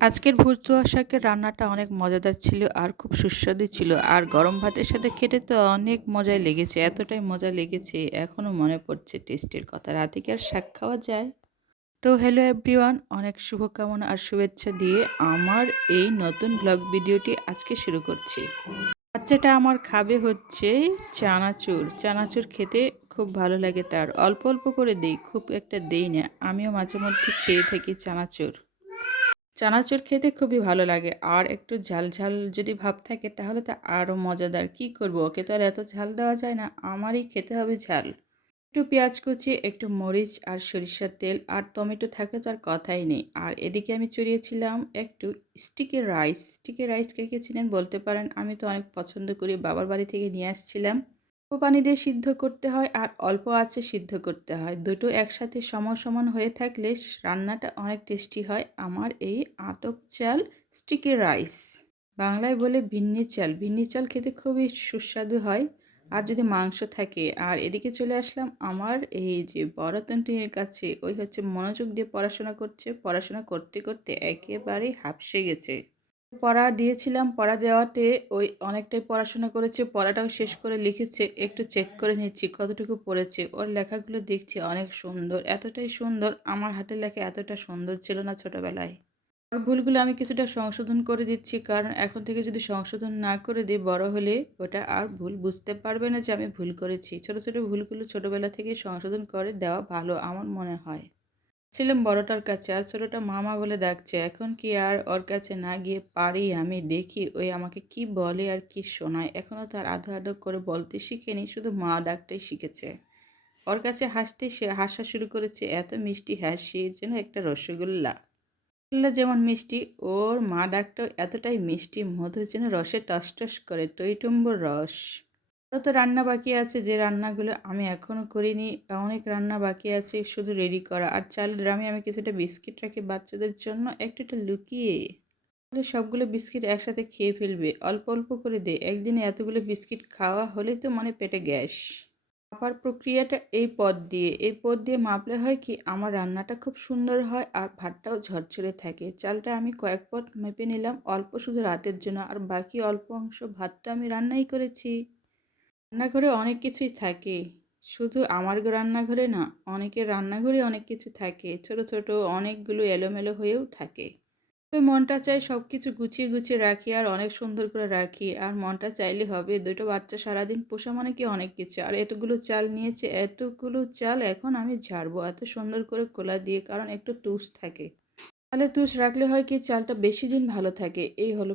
আজকের ভুতুয়া শাকের রান্নাটা অনেক মজাদার ছিল আর খুব সুস্বাদু ছিল। আর গরম ভাতের সাথে খেতে তো অনেক মজাই লেগেছে, এতটাই মজা লেগেছে এখনও মনে পড়ছে টেস্টের কথা। রাতে কি আর শাক খাওয়া যায়? তো হ্যালো এভরিওয়ান অনেক শুভকামনা আর শুভেচ্ছা দিয়ে আমার এই নতুন ব্লগ ভিডিওটি আজকে শুরু করছি। বাচ্চাটা আমার খাবে হচ্ছে চানাচুর। চানাচুর খেতে খুব ভালো লাগে তার। অল্প অল্প করে দেই, খুব একটা দেই না। আমিও মাঝে মধ্যে খেয়ে থাকি চানাচুর। চানাচুর খেতে খুবই ভালো লাগে। আর একটু ঝাল ঝাল যদি ভাব থাকে, তাহলে তো আরও মজাদার। কি করব? ওকে তো আর এত ঝাল দেওয়া যায় না। আমারই খেতে হবে ঝাল। একটু পেঁয়াজ কুচি, একটু মরিচ আর সরিষার তেল আর টমেটো থাকলে তো আর কথাই নেই। আর এদিকে আমি চড়িয়েছিলাম একটু স্টিকি রাইস স্টিকি রাইস কে কে চিনেন বলতে পারেন? আমি তো অনেক পছন্দ করি। বাবার বাড়ি থেকে নিয়ে আসছিলাম। পানি দিয়ে সিদ্ধ করতে হয় আর অল্প আছে সিদ্ধ করতে হয়। দুটো একসাথে সমান সমান হয়ে থাকলে রান্নাটা অনেক টেস্টি হয়। আমার এই আটক চাল স্টিকি রাইস। বাংলায় বলে ভিন্নি চাল। ভিন্নি চাল খেতে খুবই সুস্বাদু হয় আর যদি মাংস থাকে। আর এদিকে চলে আসলাম আমার এই যে বড় তন্টিনের কাছে। ওই হচ্ছে মনোযোগ দিয়ে পড়াশোনা করছে। পড়াশোনা করতে করতে একেবারেই হাফসে গেছে। পড়া দিয়েছিলাম, পড়া দেওয়াতে ওই অনেকটাই পড়াশোনা করেছে, পড়াটাও শেষ করে লিখেছে, একটু চেক করে নিচ্ছি কতটুকু পড়েছে। ওর লেখাগুলো দেখছি, অনেক সুন্দর, এতটাই সুন্দর, আমার হাতের লেখা এতটা সুন্দর ছিল না ছোটোবেলায়। ওর ভুলগুলো আমি কিছুটা সংশোধন করে দিচ্ছি, কারণ এখন থেকে যদি সংশোধন না করে দিই, বড় হলে ওটা আর ভুল বুঝতে পারবে না যে আমি ভুল করেছি। ছোট ছোট ভুলগুলো ছোটোবেলা থেকে সংশোধন করে দেওয়া ভালো, আমার মনে হয়। ছিলাম বড়টার কাছে, আর ছোটোটা মামা বলে ডাকছে, এখন কি আর ওর কাছে না গিয়ে পারি আমি? দেখি ওই আমাকে কি বলে আর কি শোনায়। এখনও তার আধো আধো করে বলতে শিখেনি, শুধু মা ডাকটাই শিখেছে। ওর কাছে হাসতে সে হাসা শুরু করেছে, এত মিষ্টি হাসি যেন একটা রসগোল্লা। রসগোল্লা যেমন মিষ্টি, ওর মা ডাকটাও এতটাই মিষ্টি মধু যেন রসে টস টস করে, টইটুম্বর রস। আরও তো রান্না বাকি আছে যে রান্নাগুলো আমি এখনও করিনি, অনেক রান্না বাকি আছে শুধু রেডি করা। আর চাল ড্রামে আমি কিছুটা বিস্কিট রাখি বাচ্চাদের জন্য, একটু একটু লুকিয়ে। তাহলে সবগুলো বিস্কিট একসাথে খেয়ে ফেলবে। অল্প অল্প করে দে। একদিনে এতগুলো বিস্কিট খাওয়া হলে তো মানে পেটে গ্যাস। মাপার প্রক্রিয়াটা এই পদ দিয়ে। এই পদ দিয়ে মাপলে হয় কি, আমার রান্নাটা খুব সুন্দর হয় আর ভাতটাও ঝরঝরে থাকে। চালটা আমি কয়েক পদ মেপে নিলাম, অল্প শুধু রাতের জন্য। আর বাকি অল্প অংশ ভাতটা আমি রান্নাই করেছি। রান্নাঘরে অনেক কিছুই থাকে। শুধু আমার রান্নাঘরে না, অনেকের রান্নাঘরে অনেক কিছু থাকে। ছোট ছোট অনেকগুলো এলোমেলো হয়েও থাকে। তো মনটা চাই সব কিছু গুছিয়ে গুছিয়ে রাখি আর অনেক সুন্দর করে রাখি। আর মনটা চাইলে হবে দুটো বাচ্চা সারাদিন পোষা মানে কি অনেক কিছু। আর এতগুলো চাল নিয়েছে, এতগুলো চাল এখন আমি ঝাড়বো। এত সুন্দর করে কোলা দিয়ে, কারণ একটু টুস থাকে। তাহলে তুষ রাখলে হয় কি চালটা বেশি দিন ভালো থাকে? এই হলো